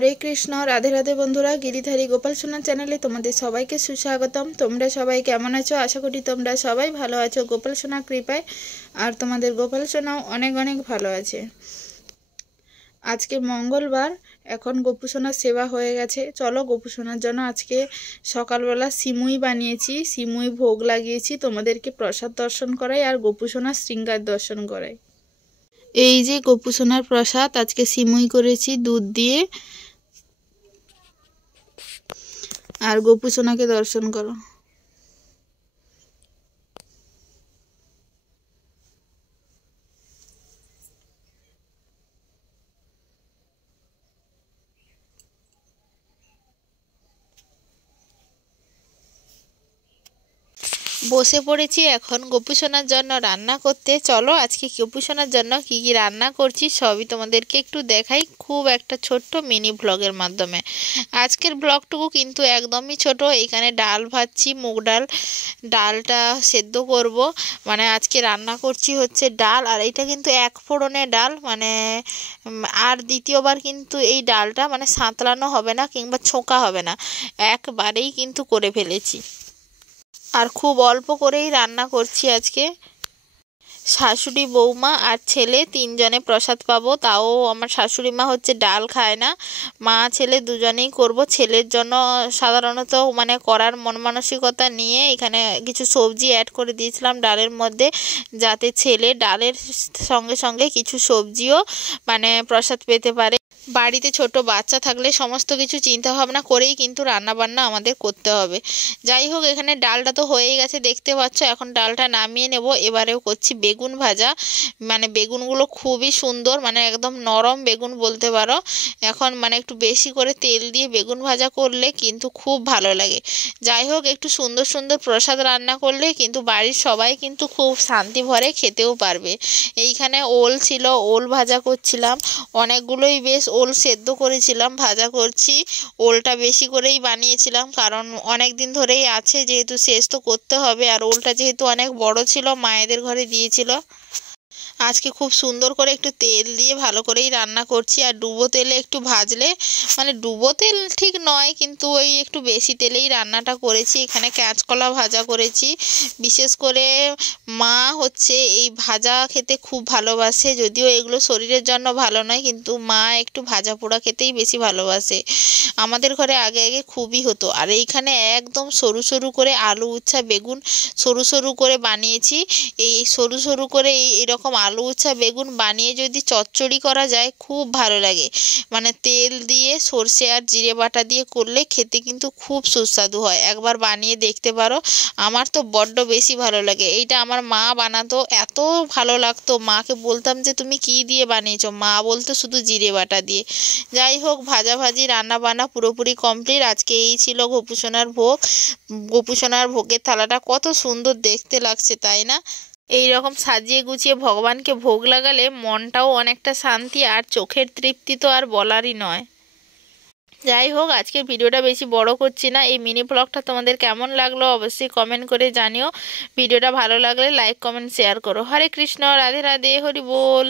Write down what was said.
হরে কৃষ্ণ। রাধে রাধে বন্ধুরা, গিরিধারী গোপাল সোনা চ্যানেলে তোমাদের সবাইকে সুস্বাগতম। তোমরা সবাই কেমন আছো? আশা করি তোমরা সবাই ভালো আছো গোপাল সোনার কৃপায়। আর তোমাদের গোপাল সোনাও অনেক অনেক ভালো আছে। আজকে মঙ্গলবার, এখন গোপু সোনার সেবা হয়ে গেছে। চলো গোপু সোনার জন্য আজকে সকালবেলা সিমুই বানিয়েছি, সিমুই ভোগ লাগিয়েছি, তোমাদেরকে প্রসাদ দর্শন করাই আর গোপু সোনার শৃঙ্গার দর্শন করাই। এই যে গোপু সোনার প্রসাদ, আজকে সিমুই করেছি দুধ দিয়ে। আর গোপু সোনাকে দর্শন করো। বসে পড়েছি এখন গোপু সোনার জন্য রান্না করতে। চলো আজকে গোপু সোনার জন্য কি কি রান্না করছি সবই তোমাদেরকে একটু দেখাই, খুব একটা ছোট্ট মিনি ব্লগের মাধ্যমে। আজকের ব্লগটুকু কিন্তু একদমই ছোট। এখানে ডাল ভাজছি, মুগ ডাল, ডালটা সেদ্ধ করব। মানে আজকে রান্না করছি হচ্ছে ডাল, আর এটা কিন্তু এক ফোড়নে ডাল, মানে আর দ্বিতীয়বার কিন্তু এই ডালটা মানে সাঁতলানো হবে না কিংবা ছোঁকা হবে না, একবারেই কিন্তু করে ফেলেছি। আর খুব অল্প করেই রান্না করছি আজকে। শাশুড়ি, বৌমা আর ছেলে তিনজনে প্রসাদ পাবো। তাও আমার শাশুড়ি মা হচ্ছে ডাল খায় না, মা ছেলে দুজনেই করব। ছেলের জন্য সাধারণত মানে করার মন মানসিকতা নিয়ে এখানে কিছু সবজি অ্যাড করে দিয়েছিলাম ডালের মধ্যে, যাতে ছেলে ডালের সঙ্গে সঙ্গে কিছু সবজিও মানে প্রসাদ পেতে পারে। বাড়িতে ছোট বাচ্চা থাকলে সমস্ত কিছু চিন্তা ভাবনা করেই কিন্তু রান্না বান্না আমাদের করতে হবে। যাই হোক, এখানে ডালটা তো হয়েই গেছে দেখতে পাচ্ছ। এখন ডালটা নামিয়ে নেব। এবারেও করছি বেগুন ভাজা। মানে বেগুনগুলো খুবই সুন্দর, মানে একদম নরম বেগুন বলতে পারো। এখন মানে একটু বেশি করে তেল দিয়ে বেগুন ভাজা করলে কিন্তু খুব ভালো লাগে। যাই হোক, একটু সুন্দর সুন্দর প্রসাদ রান্না করলে কিন্তু বাড়ির সবাই কিন্তু খুব শান্তি ভরে খেতেও পারবে। এইখানে ওল ছিল, ওল ভাজা করছিলাম। অনেকগুলোই বেশ ওল সেদ্ধ করেছিলাম, ভাজা করছি। ওলটা বেশি করেই বানিয়েছিলাম, কারণ অনেক দিন ধরেই আছে, যেহেতু শেষ তো করতে হবে। আর ওলটা যেহেতু অনেক বড় ছিল, মায়েদের ঘরে দিয়েছিল। আজকে খুব সুন্দর করে একটু তেল দিয়ে ভালো করেই রান্না করছি। আর ডুবো তেলে একটু ভাজলে, মানে ডুবো তেল ঠিক নয়, কিন্তু ওই একটু বেশি তেলেই রান্নাটা করেছি। এখানে কাঁচকলা ভাজা করেছি। বিশেষ করে মা হচ্ছে এই ভাজা খেতে খুব ভালোবাসে, যদিও এগুলো শরীরের জন্য ভালো নয়, কিন্তু মা একটু ভাজা পোড়া খেতেই বেশি ভালোবাসে। আমাদের ঘরে আগে আগে খুবই হতো। আর এইখানে একদম সরু সরু করে আলু, উচ্ছা, বেগুন সরু সরু করে বানিয়েছি। এই সরু সরু করে এরকম আলু, উচ্ছা, বেগুন বানিয়ে যদি চচ্চড়ি করা যায় খুব ভালো লাগে। মানে তেল দিয়ে সর্ষে আর জিরে বাটা দিয়ে করলে খেতে কিন্তু খুব সুস্বাদু হয়। একবার বানিয়ে দেখতে পারো। আমার তো বড্ড বেশি ভালো লাগে। এইটা আমার মা বানাতো, এত ভালো লাগতো। মাকে বলতাম যে তুমি কি দিয়ে বানিয়েছো, মা বলতো শুধু জিরে বাটা দিয়ে। যাই হোক, ভাজাভাজি রান্না বান্না পুরোপুরি কমপ্লিট। আজকে এই ছিল গোপু সোনার ভোগ। গোপু সোনার ভোগের থালাটা কত সুন্দর দেখতে লাগছে, তাই না? এই রকম সাজিয়ে গুছিয়ে ভগবানকে ভোগ লাগালে মনটাও অনেকটা শান্তি, আর চোখের তৃপ্তি তো আর বলারই নয়। যাই হোক, আজকে ভিডিওটা বেশি বড় করছি না। এই মিনি ব্লগটা তোমাদের কেমন লাগলো অবশ্যই কমেন্ট করে জানিও। ভিডিওটা ভালো লাগলে লাইক, কমেন্ট, শেয়ার করো। হরে কৃষ্ণ, রাধে রাধে, হরি বল।